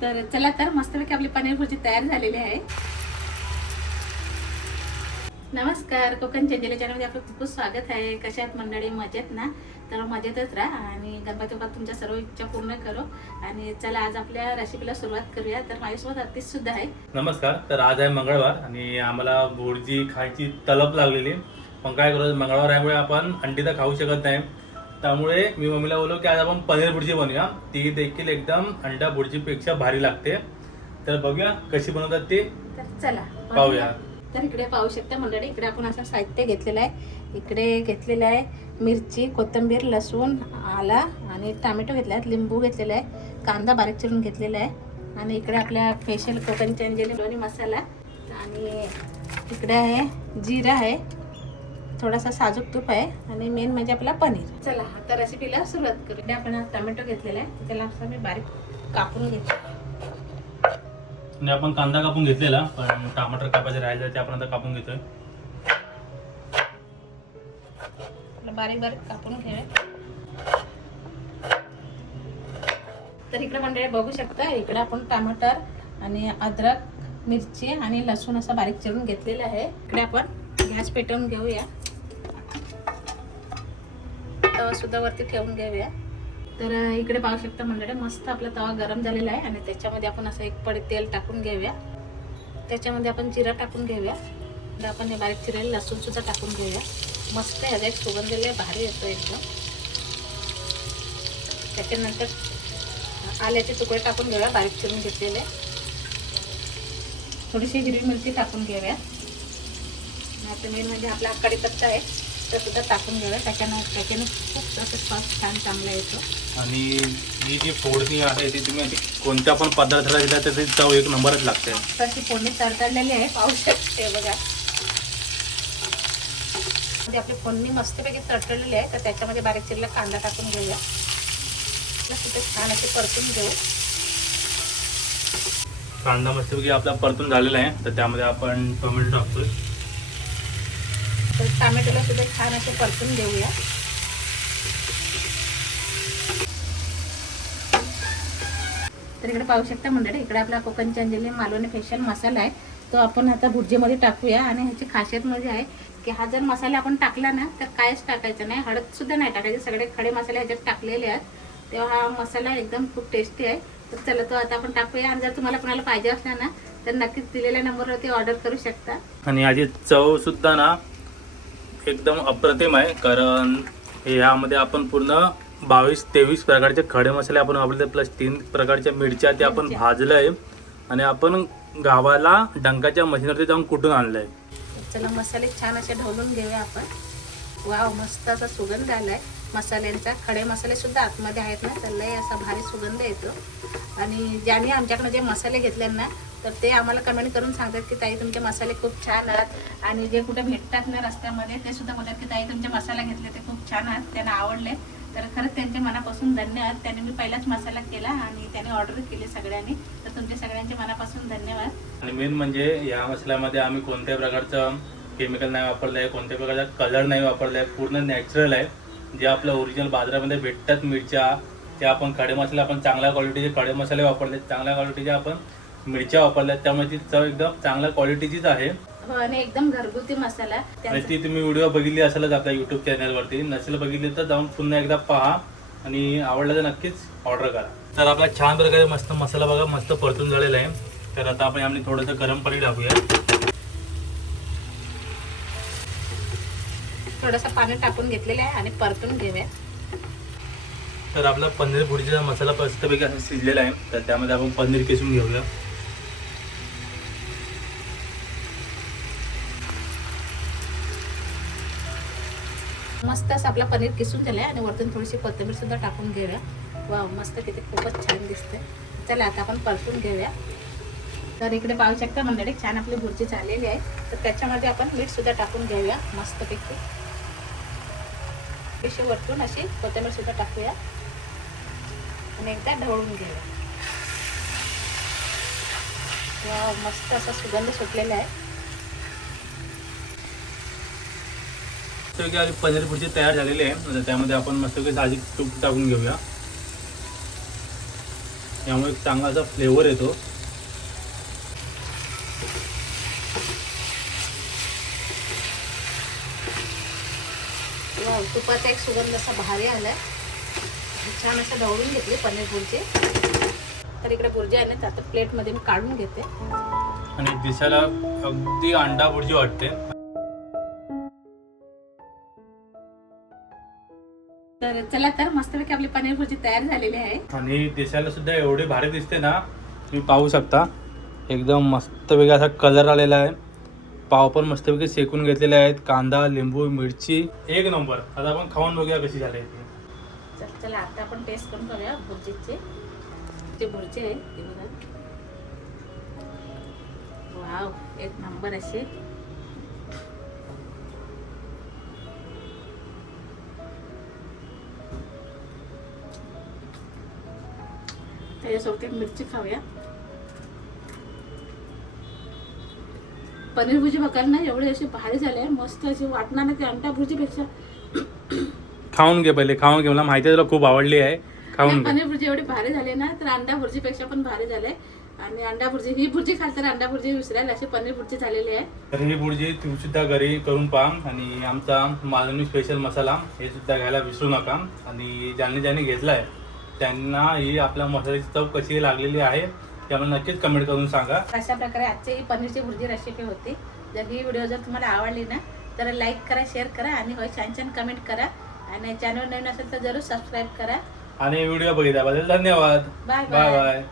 तर चला तर मस्तपैकी आपली पनीर भुर्जी तयार झालेली आहे. नमस्कार, कोकण चंचली चॅनलमध्ये आपलं खूप खूप स्वागत आहे. कशा आहात मंडळी? मजेत ना? तर मजेतच राहा आणि गणपती बाप्पा तुमच्या सर्व इच्छा पूर्ण करो. आणि चला आज आपल्या रेसिपीला सुरुवात करूया. तर माझ्यासोबत आतिश सुद्धा आहे. नमस्कार. तर आज आहे मंगळवार आणि आम्हाला भुर्जी खायची तलब लागलेली. पण काय करू, मंगळवार यामुळे आपण अंडी तर खाऊ शकत नाही. त्यामुळे मी मम्मीला बोललो की आज आपण पनीर भुर्जी बनवूया. ती देखील एकदम अंडा भुर्जीपेक्षा भारी लागते. तर बघूया कशी बनवतात ती. तर चला पाहूया. तर इकडे पाहू शकता मंडळी, इकडे आपण असं साहित्य घेतलेलं आहे. इकडे घेतलेलं आहे मिरची, कोथिंबीर, लसूण, आला आणि टोमॅटो घेतला आहे, लिंबू घेतलेला आहे, कांदा बारीक चिरून घेतलेला आहे आणि इकडे आपल्या स्पेशल कोकण चंचली लोणी मसाला आणि इकडे आहे जिरा आहे, थोडासा साजूक तूप आहे आणि मेन म्हणजे आपला पनीर. चला आता रेसिपीला सुरुवात करू. इकडे आपण टोमॅटो घेतलेला आहे, त्याला असं मी बारीक कापून घेतो. आणि आपण कांदा कापून घेतलेला, पण टमाटर कापायचे राहिले ते आपण आता कापून घेतोय. बारीक बारीक कापून घेऊया. तर इकडे मंडळी बघू शकता, इकडे आपण टमाटर आणि अद्रक, मिरची आणि लसूण असं बारीक चिरून घेतलेलं आहे. इकडे आपण गॅस पेटवून घेऊया, तवा सुद्धा वरती ठेवून घेऊया. तर इकडे पाहू शकता मंडळी, मस्त आपला तवा गरम झालेला आहे आणि त्याच्यामध्ये आपण असं एक पडी तेल टाकून घेऊया. त्याच्यामध्ये आपण जिरा टाकून घेऊया. तर आपण हे बारीक चिरलेलं लसूण सुद्धा टाकून घेऊया. मस्त ह्याचा एक सुगंध भारी येतो एकदम. त्याच्यानंतर आल्याचे तुकडे टाकून घेऊया बारीक चिरून घेतलेले. थोडीशी हिरवी मिरची टाकून घेऊया. आता मेन म्हणजे आपला कढीपत्ता आहे तर सुद्धा टाकून घेऊया. त्याच्याने खूप असं स्वाद छान चांगला येतो. आणि ही जी फोडणी आहे ती तुम्ही अशी कोणत्या पण पदार्थाला दिला तर ती चव एक नंबरच लागते. तशी फोडणी तडतडलेली आहे, पाहू शकते बघा. आपली फोडणी मस्तपैकी तडतडलेली आहे तर त्याच्यामध्ये बारीक चिरलेला कांदा टाकून घेऊया. सुद्धा छान असे परतून घेऊ. कांदा मस्तपैकी आपला परतून झालेला आहे तर त्यामध्ये आपण टोमॅटो टाकतोय. तर टोमॅटोला सुद्धा छान असे परतून घेऊया. तर इकडे पाहू शकता मंडळी, इकडे आपला कोकण चंचली मालवणी स्पेशल मसाला आहे तो आपण आता भुर्जीमध्ये टाकूया. आणि ह्याची खासियत म्हणजे आहे की हा जर मसाला आपण टाकला ना तर कायच टाकायचं नाही, हळद सुद्धा नाही टाकायचे. सगळे खडे मसाले ह्याच्यात टाकलेले आहेत तेव्हा हा मसाला एकदम खूप टेस्टी आहे. तर चला तो आता आपण टाकूया. आणि जर तुम्हाला कोणाला पाहिजे असला ना तर नक्कीच दिलेल्या नंबरवरती ऑर्डर करू शकता. आणि याची चव सुद्धा ना एकदम अप्रतिम आहे, कारण यामध्ये आपण पूर्ण 22-23 प्रकारचे खडे मसाले आपण वापरले, प्लस 3 प्रकारच्या मिरच्या ते आपण भाजलं आहे आणि आपण गावाला डंकाच्या मशीनवरती जाऊन कुठून आणलं आहे. चला मसाले छान असे ढवलून घेऊया आपण. वाव, मस्त असा सुगंध आलाय मसाल्यांचा. खडे मसाले सुद्धा आतमध्ये आहेत ना, त्यालाही असा भारी सुगंध येतो. आणि ज्यांनी आमच्याकडे जे मसाले घेतले ना तर ते आम्हाला कमेंट करून सांगतात की ताई तुमचे मसाले खूप छान आहेत. आणि जे कुठे भेटतात ना रस्त्यामध्ये ते सुद्धा बोलतात की ताई तुमचे मसाले घेतले ते खूप छान आहेत, त्यांना आवडले. तर खरंच त्यांचे मनापासून धन्यवाद. त्याने मी पहिलाच मसाला केला आणि त्याने ऑर्डर केली सगळ्यांनी. तर तुमचे सगळ्यांचे मनापासून धन्यवाद. आणि मेन म्हणजे या मसाल्यामध्ये आम्ही कोणत्याही प्रकारचं केमिकल नाही वापरलं आहे, कोणत्याही प्रकारचा कलर नाही वापरला आहे, पूर्ण नॅचरल आहे. जे आपलं ओरिजिनल बाजारामध्ये भेटतात मिरच्या त्या आपण खडे मसाले, आपण चांगल्या क्वालिटीचे खडे मसाले वापरले, चांगल्या क्वालिटीचे आपण मिरच्या वापरल्यात, त्यामुळे ती चव एकदम चांगल्या क्वालिटीचीच आहे. हो, आणि एकदम घरगुती मसाला. आणि ती तुम्ही व्हिडिओ बघितली असेलच आपल्या यूट्यूब चॅनलवरती, नसेल बघितली तर जाऊन पुन्हा एकदा पहा आणि आवडलं तर नक्कीच ऑर्डर करा. तर आपला छान प्रकारे मस्त मसाला बघा मस्त परतून झालेला आहे. तर आता आपण यामध्ये थोडंसं गरम पाणी टाकूया. थोडंसं पाणी टाकून घेतलेलं आहे आणि परतून घेऊया. तर आपला पनीर भुर्जीचा मसाला मस्तपैकी असं शिजलेला आहे तर त्यामध्ये आपण पनीर किसून घेऊया. मस्त असं आपला पनीर किसून झालं आहे आणि वरतून थोडीशी कोथिंबीर सुद्धा टाकून घेऊया. वाव, मस्त किती खूपच छान दिसते. चला आता आपण परतून घेऊया. तर इकडे पाहू शकता मंडळी, छान आपली भुर्जी झालेली आहे. तर त्याच्यामध्ये आपण मीठ सुद्धा टाकून घेऊया मस्तपैकी. अशी वरतून अशी कोथिंबीर सुद्धा टाकूया आणि एकदा ढवळून घेऊया. वाव, मस्त असा सुगंध सुटलेला आहे. मस्तपैकी पनीर भुर्जी तयार झालेली आहे. त्यामध्ये आपण मस्तपैकी साधी तूप टाकून घेऊया. यामुळे एक चांगला असा फ्लेवर येतो. वाव, तुपाचा एक सुगंध असा भारी आलाय. छान असं ढवळून घेतले पनीर भुर्जी. तर इकडे भुर्जी आहे ना, आता प्लेटमध्ये मी काढून घेते. आणि दिसायला अगदी अंडा भुर्जी वाटते. तर चला, तर मस्तपैकी आपली पनीर भुर्जी तयार झालेली आहे. आणि दिसायला सुद्धा एवढी भारी दिसते ना, तुम्ही पाहू शकता. एकदम मस्तपैकी असा कलर आलेला आहे. पाव पण मस्तपैकी शेकून घेतलेले आहेत. कांदा, लिंबू, मिरची, एक नंबर. आता आपण खाऊन बघूया कशी झाली ती. चला आता आपण टेस्ट करून बघूया भुर्जीचे. जे भुर्जी आहे ते बघा. वाव, एक नंबर असे. त्याच्यासोबत मिरची खाऊया. पनीर भुर्जी बघायला ना एवढे असे भारी झाले, मस्त अशी वाटणार ना ते अंडा भुर्जीपेक्षा. खाऊन घे पहिले, खाऊन घे. मला माहिती आहे तुला खूप आवडली आहे. खाऊन घे. पनीर भुर्जी एवढी भारी झाली ना, तर अंडा भुर्जीपेक्षा पण भारी झाले. आणि अंडा भुर्जी, ही भुर्जी खाल तर अंडा भुर्जी विसरायला अशी पनीर भुर्जी झालेली आहे. तर ही भुर्जी तुम्ही सुद्धा घरी करून पहा. आणि आमचा मालवणी स्पेशल मसाला हे सुद्धा घ्यायला विसरू नका. आणि ज्यांनी घेतलाय त्यांना ही आपल्या मसाल्याची चव कशी लागलेली आहे ते आम्हाला नक्कीच कमेंट करून सांगा. अशा प्रकारे आजची ही पनीरची भुर्जी रेसिपी होती. जर ही व्हिडिओ जर तुम्हाला आवडली ना, तर लाईक करा, शेअर करा आणि छान कमेंट करा. आणि चॅनल नवीन असेल तर जरूर सबस्क्राईब करा. आणि व्हिडिओ बघितल्याबद्दल धन्यवाद. Bye bye bye.